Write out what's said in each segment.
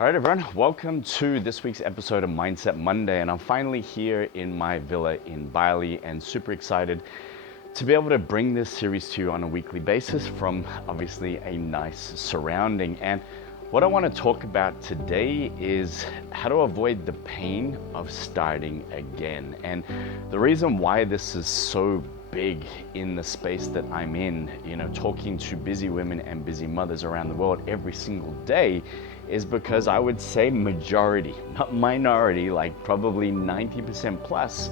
All right, everyone, welcome to this week's episode of Mindset Monday, and I'm finally here in my villa in Bali and super excited to be able to bring this series to you on a weekly basis from obviously a nice surrounding. And what I want to talk about today is how to avoid the pain of starting again. And the reason why this is so big in the space that I'm in, talking to busy women and busy mothers around the world every single day, is because I would say majority, not minority, like probably 90% plus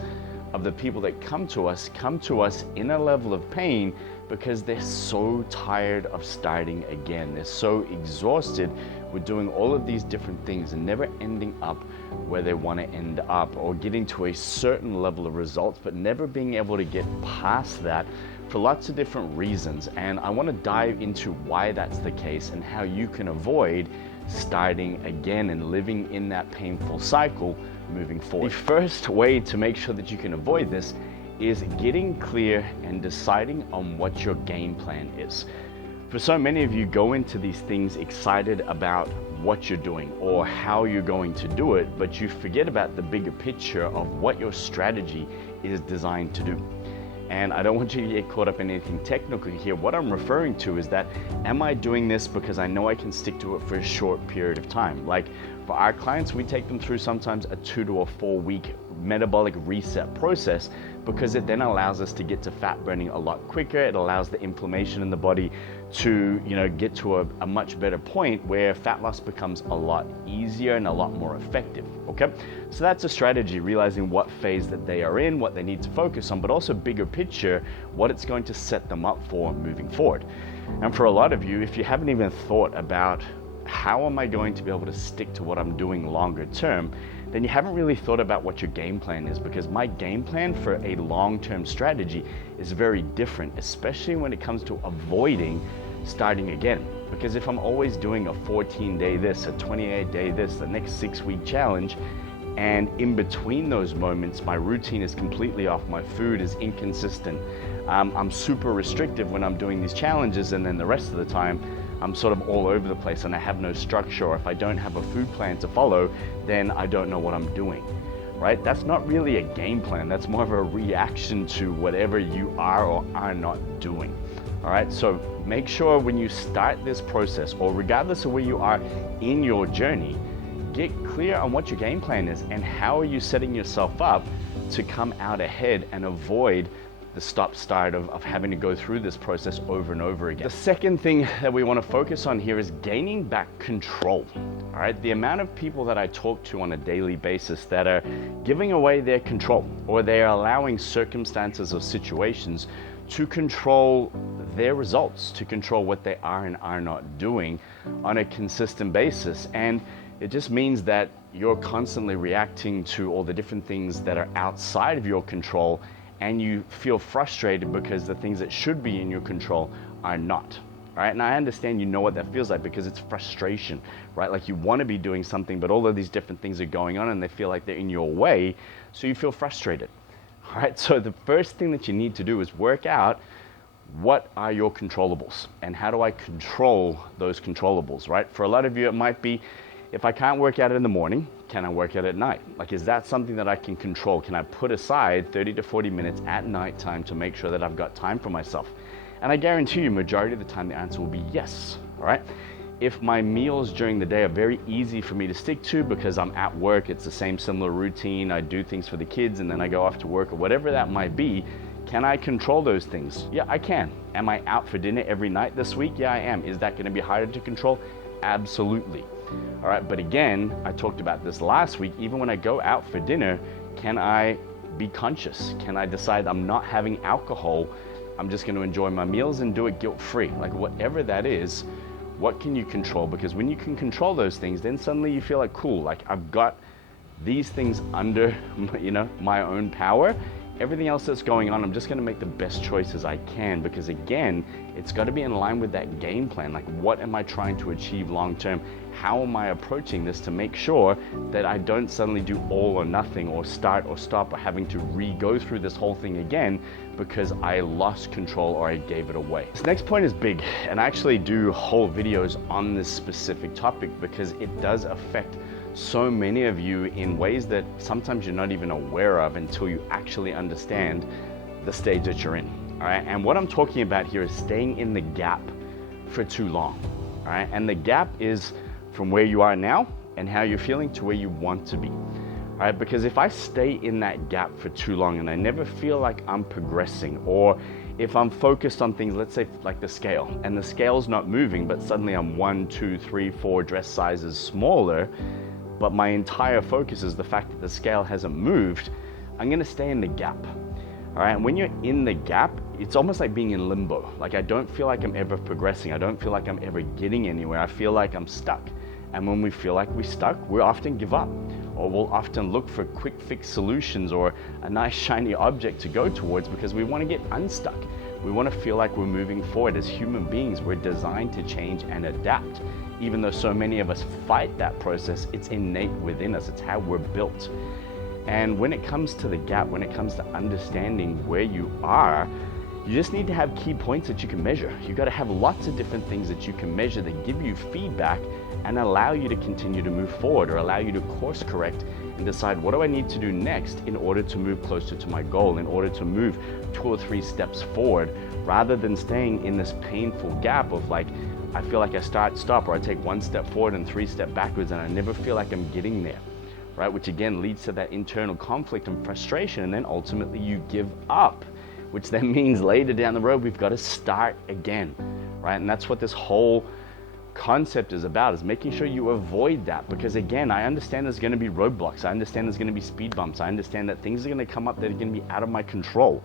of the people that come to us in a level of pain because they're so tired of starting again. They're so exhausted with doing all of these different things and never ending up where they want to end up, or getting to a certain level of results but never being able to get past that for lots of different reasons. And I want to dive into why that's the case and how you can avoid starting again and living in that painful cycle moving forward. The first way to make sure that you can avoid this is getting clear and deciding on what your game plan is. For so many of you, go into these things excited about what you're doing or how you're going to do it, but you forget about the bigger picture of what your strategy is designed to do. And I don't want you to get caught up in anything technical here. What I'm referring to is that, am I doing this because I know I can stick to it for a short period of time? Like for our clients, we take them through sometimes a 2 to 4 week metabolic reset process, because it then allows us to get to fat burning a lot quicker. It allows the inflammation in the body to get to a much better point where fat loss becomes a lot easier and a lot more effective. Okay, so that's a strategy, realizing what phase that they are in, what they need to focus on, but also bigger picture, what it's going to set them up for moving forward. And for a lot of you, if you haven't even thought about how am I going to be able to stick to what I'm doing longer term, then you haven't really thought about what your game plan is, because my game plan for a long-term strategy is very different, especially when it comes to avoiding starting again. Because if I'm always doing a 14-day this, a 28-day this, the next 6-week challenge, and in between those moments, my routine is completely off, my food is inconsistent, I'm super restrictive when I'm doing these challenges, and then the rest of the time, I'm sort of all over the place and I have no structure, or if I don't have a food plan to follow, then I don't know what I'm doing, right? That's not really a game plan. That's more of a reaction to whatever you are or are not doing, all right? So make sure when you start this process, or regardless of where you are in your journey, get clear on what your game plan is and how are you setting yourself up to come out ahead and avoid the stop-start of having to go through this process over and over again. The second thing that we want to focus on here is gaining back control. All right, the amount of people that I talk to on a daily basis that are giving away their control, or they are allowing circumstances or situations to control their results, to control what they are and are not doing on a consistent basis. And it just means that you're constantly reacting to all the different things that are outside of your control, and you feel frustrated because the things that should be in your control are not, right? And I understand what that feels like, because it's frustration, right? Like you want to be doing something, but all of these different things are going on and they feel like they're in your way, so you feel frustrated, all right? So the first thing that you need to do is work out what are your controllables and how do I control those controllables, right? For a lot of you, it might be, if I can't work out in the morning, can I work out at night? Like, is that something that I can control? Can I put aside 30 to 40 minutes at night time to make sure that I've got time for myself? And I guarantee you, majority of the time, the answer will be yes, all right? If my meals during the day are very easy for me to stick to because I'm at work, it's the same similar routine, I do things for the kids and then I go off to work or whatever that might be, can I control those things? Yeah, I can. Am I out for dinner every night this week? Yeah, I am. Is that gonna be harder to control? Absolutely. All right, but again, I talked about this last week, even when I go out for dinner, can I be conscious? Can I decide I'm not having alcohol? I'm just gonna enjoy my meals and do it guilt-free. Like whatever that is, what can you control? Because when you can control those things, then suddenly you feel like, cool, like I've got these things under, my own power. Everything else that's going on, I'm just gonna make the best choices I can, because again, it's gotta be in line with that game plan. Like, what am I trying to achieve long-term? how am I approaching this to make sure that I don't suddenly do all or nothing, or start or stop, or having to re-go through this whole thing again because I lost control or I gave it away. This next point is big, and I actually do whole videos on this specific topic because it does affect so many of you in ways that sometimes you're not even aware of until you actually understand the stage that you're in. All right, and what I'm talking about here is staying in the gap for too long. All right, and the gap is from where you are now and how you're feeling to where you want to be. All right, because if I stay in that gap for too long and I never feel like I'm progressing, or if I'm focused on things, let's say like the scale, and the scale's not moving, but suddenly I'm 1, 2, 3, 4 dress sizes smaller, but my entire focus is the fact that the scale hasn't moved, I'm gonna stay in the gap. All right, and when you're in the gap, it's almost like being in limbo. Like I don't feel like I'm ever progressing. I don't feel like I'm ever getting anywhere. I feel like I'm stuck. And when we feel like we're stuck, we'll often give up, or we'll often look for quick fix solutions or a nice shiny object to go towards because we want to get unstuck. We want to feel like we're moving forward. As human beings, we're designed to change and adapt. Even though so many of us fight that process, it's innate within us. It's how we're built. And when it comes to the gap, when it comes to understanding where you are, you just need to have key points that you can measure. You got to have lots of different things that you can measure that give you feedback and allow you to continue to move forward, or allow you to course correct and decide, what do I need to do next in order to move closer to my goal, in order to move 2 or 3 steps forward, rather than staying in this painful gap of like, I feel like I stop, or I take 1 step forward and 3 steps backwards, and I never feel like I'm getting there, right? Which again leads to that internal conflict and frustration, and then ultimately you give up, which then means later down the road, we've got to start again, right? And that's what this whole concept is about, is making sure you avoid that. Because again, I understand there's going to be roadblocks. I understand there's going to be speed bumps. I understand that things are going to come up that are going to be out of my control.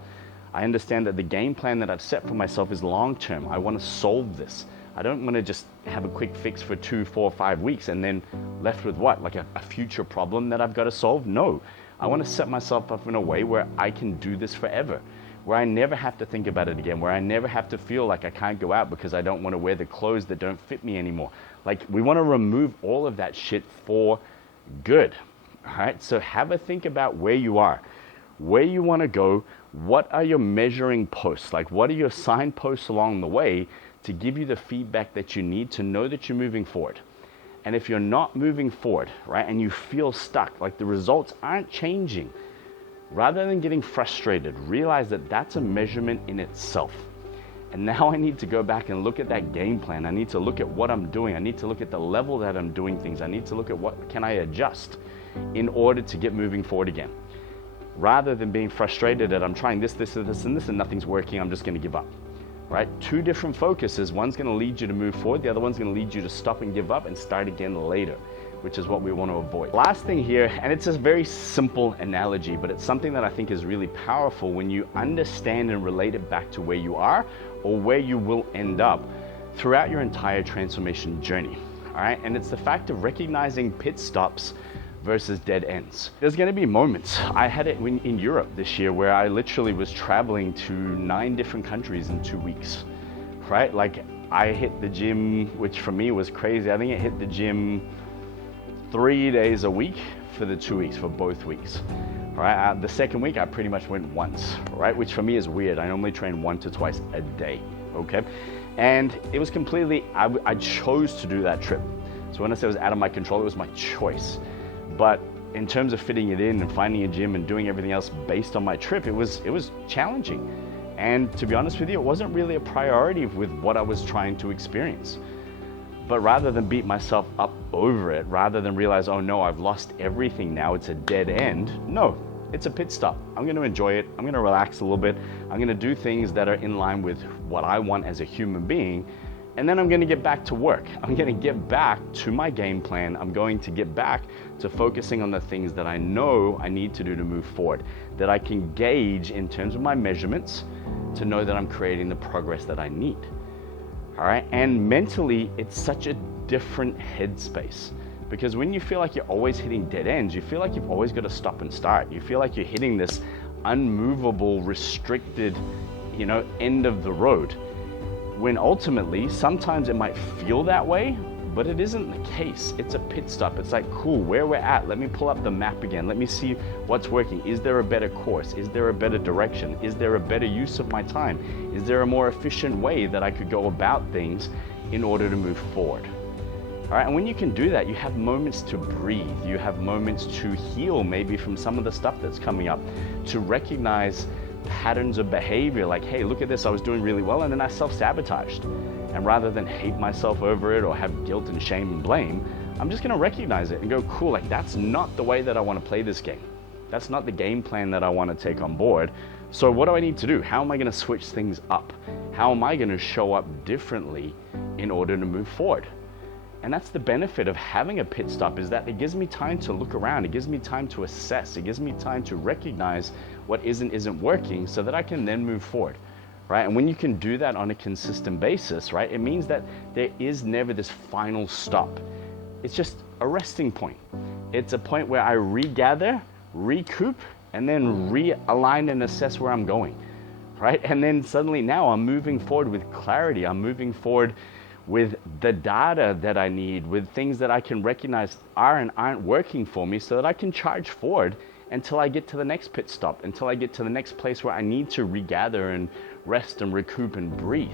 I understand that the game plan that I've set for myself is long-term. I want to solve this. I don't want to just have a quick fix for 2, 4, 5 weeks and then left with what? Like a future problem that I've got to solve? No. I want to set myself up in a way where I can do this forever, where I never have to think about it again, where I never have to feel like I can't go out because I don't want to wear the clothes that don't fit me anymore. Like, we want to remove all of that shit for good. All right, so have a think about where you are, where you want to go. What are your measuring posts? Like, what are your signposts along the way to give you the feedback that you need to know that you're moving forward? And if you're not moving forward, right, and you feel stuck, like the results aren't changing, rather than getting frustrated, realize that that's a measurement in itself. And now I need to go back and look at that game plan. I need to look at what I'm doing. I need to look at the level that I'm doing things. I need to look at what can I adjust in order to get moving forward again. Rather than being frustrated that I'm trying this, and nothing's working, I'm just going to give up. Right? 2 different focuses. One's going to lead you to move forward. The other one's going to lead you to stop and give up and start again later, which is what we want to avoid. Last thing here, and it's a very simple analogy, but it's something that I think is really powerful when you understand and relate it back to where you are or where you will end up throughout your entire transformation journey. All right, and it's the fact of recognizing pit stops versus dead ends. There's going to be moments. I had it in Europe this year where I literally was traveling to 9 different countries in 2 weeks, right? Like, I hit the gym, which for me was crazy. I think I hit the gym 3 days a week for the 2 weeks, for both weeks. All right, the second week I pretty much went once, right? Which for me is weird. I normally train 1 to twice a day, okay? And it was completely, I chose to do that trip. So when I say it was out of my control, it was my choice. But in terms of fitting it in and finding a gym and doing everything else based on my trip, it was challenging. And to be honest with you, it wasn't really a priority with what I was trying to experience. But rather than beat myself up over it, rather than realize, oh no, I've lost everything now, it's a dead end. No, it's a pit stop. I'm going to enjoy it. I'm going to relax a little bit. I'm going to do things that are in line with what I want as a human being. And then I'm going to get back to work. I'm going to get back to my game plan. I'm going to get back to focusing on the things that I know I need to do to move forward, that I can gauge in terms of my measurements to know that I'm creating the progress that I need. All right. And mentally, it's such a different headspace, because when you feel like you're always hitting dead ends, you feel like you've always got to stop and start. You feel like you're hitting this unmovable, restricted, end of the road. When ultimately, sometimes it might feel that way, but it isn't the case. It's a pit stop. It's like, cool, where we're at, let me pull up the map again. Let me see what's working. Is there a better course? Is there a better direction? Is there a better use of my time? Is there a more efficient way that I could go about things in order to move forward? All right, and when you can do that, you have moments to breathe. You have moments to heal maybe from some of the stuff that's coming up, to recognize patterns of behavior like, hey, look at this, I was doing really well, and then I self-sabotaged. And rather than hate myself over it or have guilt and shame and blame, I'm just gonna recognize it and go, cool, like that's not the way that I wanna play this game. That's not the game plan that I wanna take on board. So what do I need to do? How am I gonna switch things up? How am I gonna show up differently in order to move forward? And that's the benefit of having a pit stop, is that it gives me time to look around. It gives me time to assess. It gives me time to recognize what isn't working so that I can then move forward, right? And when you can do that on a consistent basis, right, it means that there is never this final stop. It's just a resting point. It's a point where I regather, recoup, and then realign and assess where I'm going, right? And then suddenly now I'm moving forward with clarity. I'm moving forward with the data that I need, with things that I can recognize are and aren't working for me, so that I can charge forward until I get to the next pit stop, until I get to the next place where I need to regather and rest and recoup and breathe.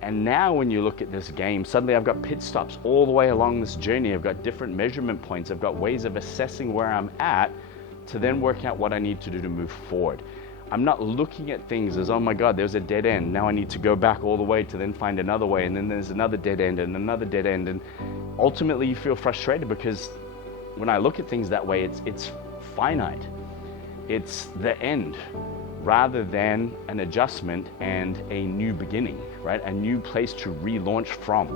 And now when you look at this game, suddenly I've got pit stops all the way along this journey. I've got different measurement points. I've got ways of assessing where I'm at to then work out what I need to do to move forward. I'm not looking at things as, oh my God, there's a dead end. Now I need to go back all the way to then find another way. And then there's another dead end and another dead end. And ultimately you feel frustrated because when I look at things that way, it's finite. It's the end rather than an adjustment and a new beginning, right? A new place to relaunch from,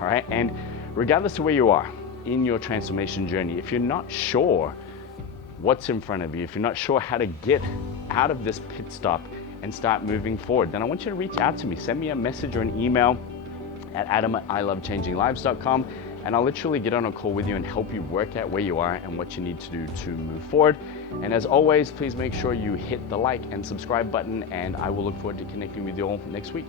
all right? And regardless of where you are in your transformation journey, if you're not sure what's in front of you, if you're not sure how to get out of this pit stop and start moving forward, then I want you to reach out to me. Send me a message or an email at adam@ilovechanginglives.com, and I'll literally get on a call with you and help you work out where you are and what you need to do to move forward. And as always, please make sure you hit the like and subscribe button, and I will look forward to connecting with you all next week.